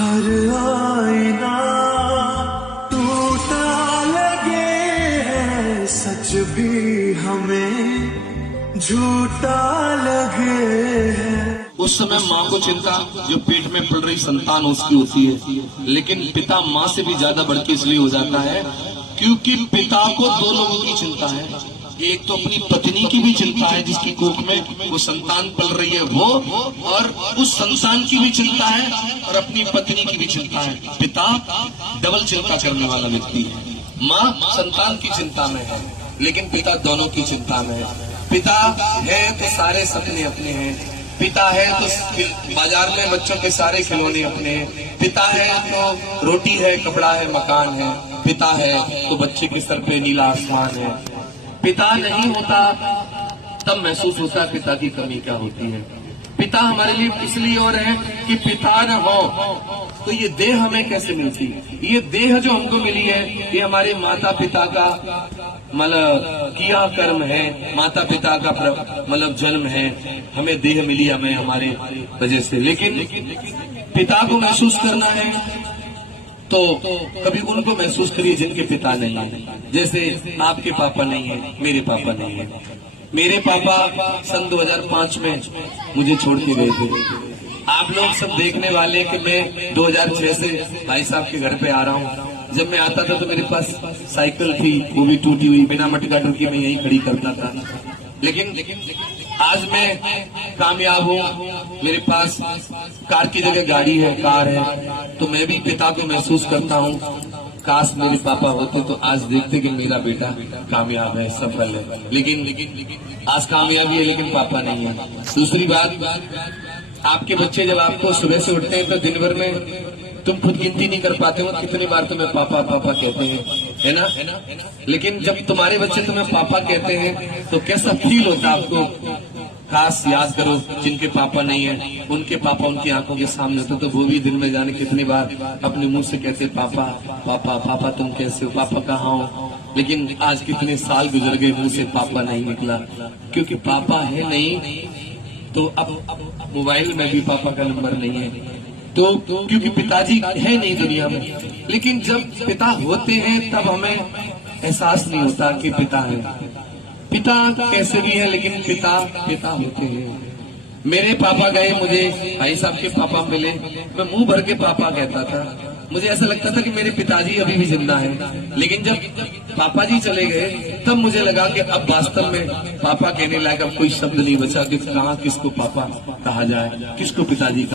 हर आईना टूटा लगे है, सच भी हमें झूठा लगे है। उस समय माँ को चिंता जो पेट में पल रही संतान उसकी होती है, लेकिन पिता माँ से भी ज्यादा बढ़ के इसलिए हो जाता है क्योंकि पिता को दो लोगों की चिंता है। एक तो अपनी पत्नी की भी चिंता है जिसकी कोख में वो संतान पल रही है वो, और उस संतान की भी चिंता है और अपनी पत्नी की भी चिंता है। पिता डबल चिंता करने वाला व्यक्ति है। माँ संतान की चिंता में है, लेकिन पिता दोनों की चिंता में है। पिता है तो सारे सपने अपने हैं, पिता है तो बाजार में बच्चों के सारे खिलौने अपने हैं, पिता है तो रोटी है, कपड़ा है, मकान है, पिता है तो बच्चे के सर पे नीला आसमान है। पिता नहीं होता तब महसूस होता है पिता की कमी क्या होती है। पिता हमारे लिए इसलिए और है कि पिता न हो तो ये देह हमें कैसे मिलती। ये देह जो हमको मिली है ये हमारे माता पिता का मतलब किया कर्म है, माता पिता का मतलब जन्म है। हमें देह मिली हमें हमारे वजह से, लेकिन पिता को महसूस करना है तो कभी उनको महसूस करिए जिनके पिता नहीं है। जैसे आपके पापा नहीं है, मेरे पापा नहीं है। मेरे पापा सन 2005 में मुझे छोड़ के गए थे। आप लोग सब देखने वाले कि मैं 2006 से भाई साहब के घर पे आ रहा हूँ। जब मैं आता था तो मेरे पास साइकिल थी, वो भी टूटी हुई, बिना मटका टूटी मैं यहीं खड़ी करता था। लेकिन आज मैं कामयाब हूँ, मेरे पास कार की जगह गाड़ी है, कार है, तो मैं भी पिता को महसूस करता हूँ काश मेरे पापा होते तो आज देखते कि मेरा बेटा कामयाब है, सफल है। लेकिन आज कामयाबी है लेकिन पापा नहीं है। दूसरी बात, आपके बच्चे जब आपको सुबह से उठते हैं तो दिन भर में तुम खुद गिनती नहीं कर पाते हो कितनी बार तुम्हें पापा पापा कहते हैं, है ना। लेकिन जब तुम्हारे बच्चे तुम्हें पापा कहते हैं तो कैसा फील होता है आपको। खास याद करो जिनके पापा नहीं है, उनके पापा उनकी आंखों के सामने होते तो वो भी दिन में जाने कितनी बार अपने मुंह से कहते पापा पापा पापा तुम कैसे हो, पापा कहाँ हो। लेकिन आज कितने साल गुजर गए मुंह से पापा नहीं निकला, क्योंकि पापा है नहीं तो अब मोबाइल में भी पापा का नंबर नहीं है, तो क्योंकि पिताजी है नहीं दुनिया में। लेकिन जब पिता होते हैं तब हमें एहसास नहीं होता कि पिता है। पिता कैसे भी है लेकिन पिता पिता होते हैं। मेरे पापा गए, मुझे भाई साहब के पापा मिले, मैं मुंह भर के पापा कहता था। मुझे ऐसा लगता था कि मेरे पिताजी अभी भी जिंदा हैं। लेकिन जब पापा जी चले गए तब मुझे लगा कि अब वास्तव में पापा कहने लायक अब कोई शब्द नहीं बचा कि कहाँ किसको पापा कहा जाए, किसको पिताजी